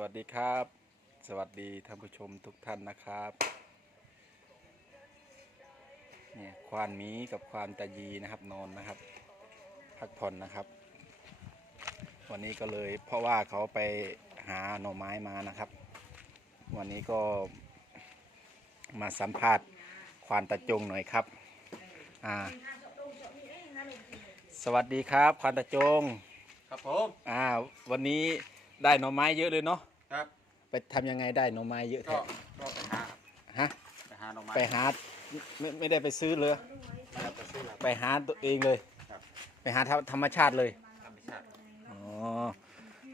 วัสดีครับ สวัสดีท่านผู้ชมทุกท่านนะครับเนี่ยควานหมีกับควานตายีนะครับนอนนะครับ พักผ่อนนะครับ วันนี้ก็เลยเพราะว่าเขาไปหาหน่อไม้มานะครับ วันนี้ก็มาสัมภาษณ์ควานตาจงหน่อยครับอ่าสวัสดีครับควานตาจง ครับผมอ่าวันนี้ได้หน่อไม้เยอะเลยเนาะ ครับ ไปทำยังไงได้หน่อไม้เยอะก็แท้ก็ไปหาฮะ ไปหาหน่อไม้ไปหาไม่ไม่ได้ไปซื้อเลยไม่ได้ไปซื้อหรอกไปหาตัวเองเลย ครับ ไปหาธรรธรรมชาติเลย ธรรมชาติอ๋อ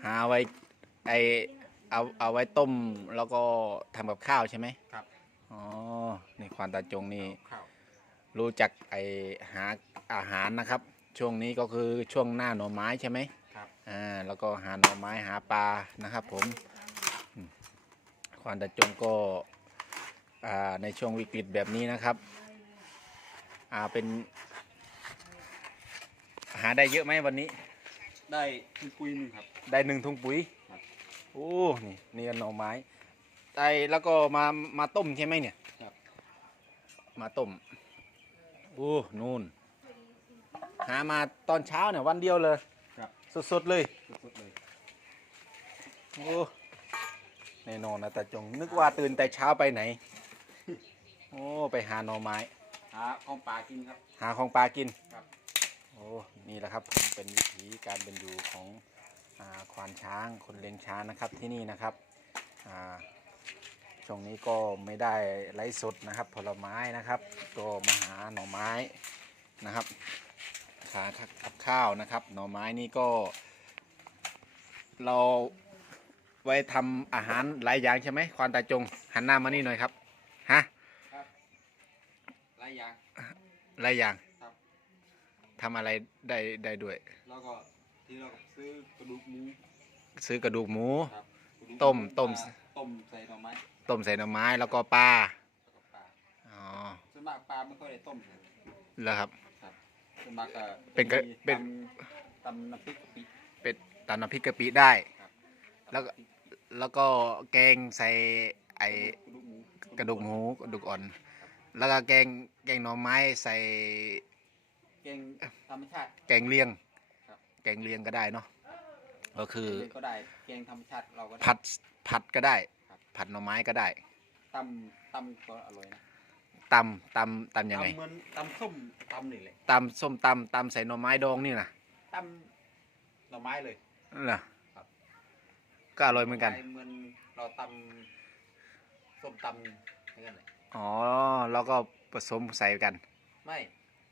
หาไว้ไอเอาเอาไว้ต้มแล้วก็ทำกับข้าวใช่ไหมครับอ๋อนี่ควานตาจงนี่ ข้าวรู้จักไอหาอาหารนะครับ ช่วงนี้ก็คือช่วงหน้าหน่อไม้ใช่ไหมครับ อ่าแล้วก็หาหน่อไม้หาปลานะครับ ผมอืม ควานตาจงก็อ่าในช่วงวิกฤตแบบนี้นะครับอ่าเป็นหาได้เยอะไหมวันนี้ ได้คุยคุยหนึ่งครับ ได้หนึ่งถุงปุ๋ยครับโอ้นี่นี่ก็หน่อไม้ได้แล้วก็มามาต้มใช่ไหมเนี่ยครับมาต้มโอ้นู่น หามาตอนเช้าเนี่ยวันเดียวเลยครับสดๆเลยสุดๆเลยโอ้ แน่นอนนะแต่จงนึกว่าตื่นแต่เช้าไปไหน โอ้ไปหาหน่อไม้ หาของป่ากินครับ หาของปลากินครับ โอ้นี่แหละครับผมเป็นวิถีการเป็นอยู่ของอาควานช้างคนเลี้ยงช้างนะครับที่นี่นะครับอ่าช่วงนี้ก็ไม่ได้ไลฟ์สดนะครับ ผลไม้นะครับ ก็มาหาหน่อไม้นะครับขากับข้าวนะครับ หน่อไม้นี่ก็เรา ไว้ทำอาหารหลายอย่างใช่ไหมควานตาจง หันหน้ามานี่หน่อยครับฮะครับหลายอย่างหลายอย่างครับทำอะไรได้ได้ด้วยแล้วก็ที่เราซื้อกระดูกหมูซื้อกระดูกหมูครับกระดูกหต้มต้มปลาต้มใส่หน่อไม้ต้มใส่หน่อไม้แล้วก็ปลาแล้วก็ปลาอ๋อส่วนมากปลาไม่ค่อยได้ต้มเลยแล้วครับครับส่วนมากก็เป็นกระมีเป็นตำตำน้ำพริกกะปิเป็ดตำน้ำพริกกะปิได้ครับ แล้วก็ตำน้ำพริกแล้วก็แกงใส่ไอกระดูกหมูกระดูกหมูกระดูกอ่อน แล้วก็แกงแกงหน่อไม้ใส่แกงธรรมชาติ แกงเลียงครับแกงเลียงก็ได้เนาะก็คือแกงก็ได้แกงธรรมชาติเราก็ได้ผัดผัดก็ได้ครับผัดหน่อไม้ก็ได้ตำตำก็อร่อยนะตำตำตำยังไงตำเหมือนตำส้มตำนี่แหละตำส้มตำตำใส่หน่อไม้ดองนี่นะตำหน่อไม้เลยนั่นเหรอครับ ก็อร่อยเหมือนกัน เหมือนเราตำส้มตำอย่างนั้นเลยอ๋อแล้วก็ผสมใส่กันไม่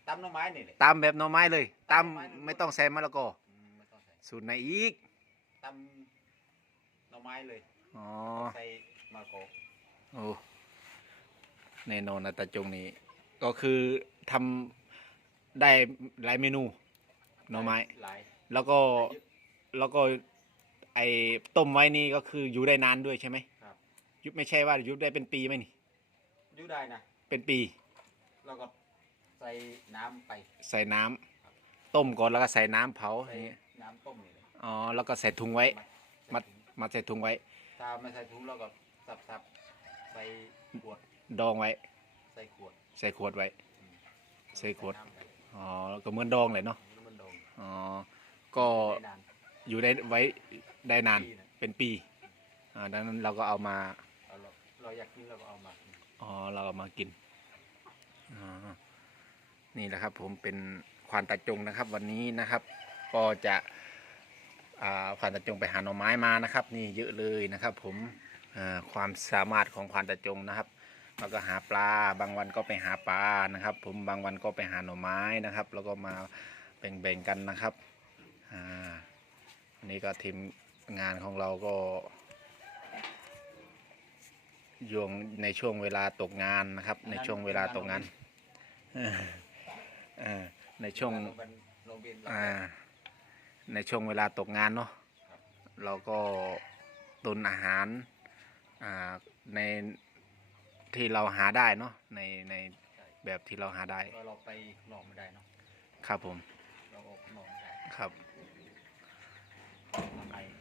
ตำหน่อไม้นี่แหละ ตำแบบหน่อไม้เลยตตำหน่อไม้ำไม่ต้องใส่มะละกออืมไม่ต้องใส่สูตรไหนอีกตำหน่อไม้เลย อ๋อใส่มะกอกโอ้แน่นอนนะตาจงนี้ ก็คือทำได้หลายเมนูหน่อไม้ หลายแล้วก็แล้วก็ ไอ้ต้มไว้นี่ก็คืออยู่ได้นานด้วยใช่ไหมครับ ยุบไม่ใช่ว่ายุบได้เป็นปีไหมนี่อยู่ได้นะเป็นปีแล้วก็ใส่น้ำไปใส่น้ำต้มก่อนแล้วก็ใส่น้ำเผาใส่อย่างเงี้ยน้ำต้มนี่เลยอ๋อแล้วก็ใส่ถุงไว้ มัดมาใส่ถุงไว้ ถ้าไม่ใส่ถุงแล้วก็สับๆใส่ขวดดองไว้ ใส่ขวดใส่ขวดไว้ ใส่ขวด น้ำไปอ๋อแล้วก็เหมือนดองเลยเนาะแล้วมันดองอ๋อก็ได้นาน อยู่ได้ไว้ได้นานปีะเป็นปีอ่าดังนั้นเราก็เอามาเราเราเราอยากกินเราก็เอามาอ๋อเราเอามากินอ๋อนี่แหละครับ ผมเป็นควานตาจงนะครับ วันนี้นะครับ ก็จะอ่าควานตาจงไปหาหน่อไม้มานะครับ นี่เยอะเลยนะครับ ผมอ่าความสามารถของควานตาจงนะครับแล้วก็หาปลาบางวันก็ไปหาปลานะครับ ผมบางวันก็ไปหาหน่อไม้นะครับ แล้วก็มาแบ่งๆกันนะครับอ่าอั นนี้ก็ทีมงานของเราก็อยู่ในช่วงเวลาตกงานนะครับ ในช่วงเวลาตกงานเออเออในช่วงโรงเรียนโรงเรียนเราอ่าในช่วงเวลาตกงานเนาะครับเราก็ตุนอาหารอ่าในที่เราหาได้เนาะในในใช่แบบที่เราหาได้เราเราไปข้างนอกไม่ได้เนาะครับผมเราออกข้างนอกไม่ได้ครับทำไม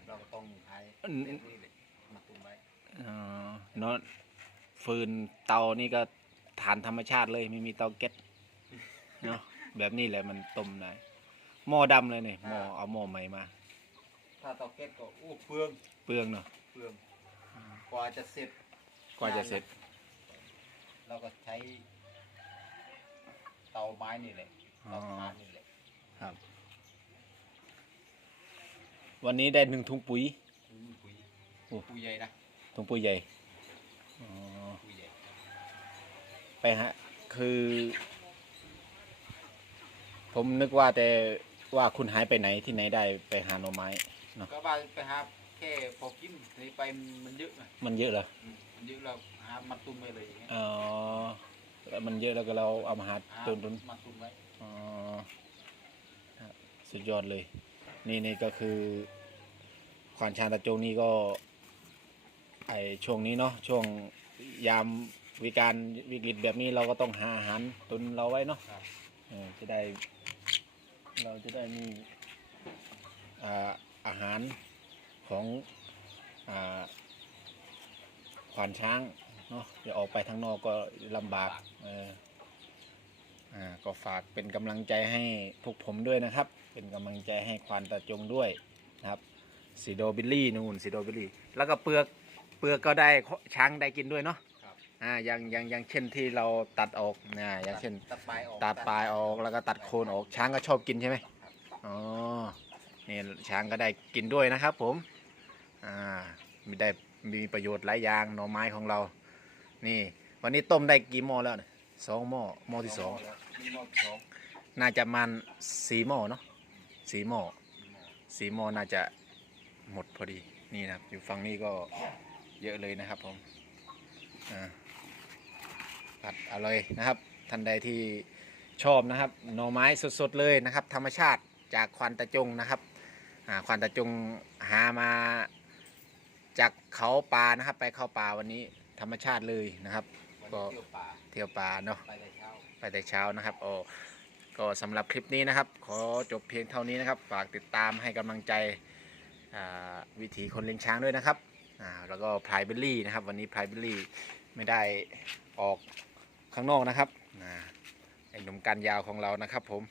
เราก็ต้องใช้อืมแบบนี้เลยมาตุนไว้เอ่อเนาะฟืนเตานี่ก็ฐานธรรมชาติเลยไม่มีเตาแก๊สเนาะแบบนี้แหละมันต้มได้หม้อดำเลยเนี่ยหม้อเอาหม้อใหม่มาถ้าเตาแก๊สก็อู้เปลืองเปลืองเนาะเปลืองกว่าจะเสร็จกว่าจะเสร็จ เราก็ใช้เตาไม้นี่แหละอ๋อเตาถ่านนี่แหละครับ วันนี้ได้หนึ่งถุงปุ๋ยอืมปุ๋ยโอ้ ปุ๋ยใหญ่นะถุงปุ๋ยใหญ่อ๋อปุ๋ยใหญ่ไปฮะ คือ ผมนึกว่าแต่ว่าคุณหายไปไหนที่ไหนได้ไปหาหน่อไม้ ก็ว่าไปหาแค่พอกินนี่ไปมันเยอะไงมันเยอะเหรออืมมันเยอะเราหามาตุนไว้เลยอย่างเงี้ยอ๋อแล้วมันเยอะแล้วก็เราเอามาหาหาตุนตุนมาตุนไว้ อ๋อครับสุดยอดเลย นี่นี่ก็คือควานชานตะโจงนี่ก็ไอช่วงนี้เนาะช่วงยามวิการวิกฤตแบบนี้เราก็ต้องหาอาหารตุนเราไว้เนาะครับเออจะได้ เราจะได้มีอ่าอาหารของอ่าควานช้างเนาะจะออกไปทางนอกก็ลำบากเออ อ่าก็ฝากเป็นกำลังใจให้พวกผมด้วยนะครับ เป็นกำลังใจให้ควานตาจงด้วยนะครับสีโดบิลลี่นู่นสีโดบิลลี่ แล้วก็เปลือกเปลือกก็ได้ช้างได้กินด้วยเนาะครับอ่าอย่างอย่างอย่างเช่นที่เราตัดออกนะอย่างเช่น ตัดปลายออกตัดปลายออกแล้วก็ตัดโคนออกช้างก็ชอบกินใช่ไหมอ๋อนี่ช้างก็ได้กินด้วยนะครับ ผมอ่ามีได้มีประโยชน์หลายอย่างหน่อไม้ของเรา นี่ วันนี้ต้มได้กี่หม้อแล้วเนี่ย สองหม้อหม้อที่สองแล้วมีหม้อสองน่าจะประมันสี่หม้อเนาะสี่หม้อมีหม้อสี่หม้อน่าจะหมดพอดีนี่นะครับ อยู่ฝั่งนี้ก็เยอะเลยนะครับผมอ่าผัดอร่อยนะครับท่านใดที่ชอบนะครับหน่อไม้สดๆเลยนะครับ ธรรมชาติจากควานตะจงนะครับอ่าควานตะจงหามาจากเขาป่านะครับ ไปเข้าป่าวันนี้ธรรมชาติเลยนะครับวัน ก็นี้เที่ยวป่าเที่ยวป่าเนาะไปแต่เช้าไปแต่เช้านะครับโอ้ก็สำหรับคลิปนี้นะครับ ขอจบเพียงเท่านี้นะครับ ฝากติดตามให้กำลังใจอ่าวิถีคนเลี้ยงช้างด้วยนะครับอ่าแล้วก็พลายเบลลี่นะครับ วันนี้พลายเบลลี่ไม่ได้ออกข้างนอกนะครับอ่าไอ้หนุ่มกันยาวของเรานะครับผม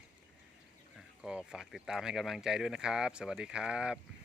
อ่าก็ฝากติดตามให้กำลังใจด้วยนะครับ สวัสดีครับ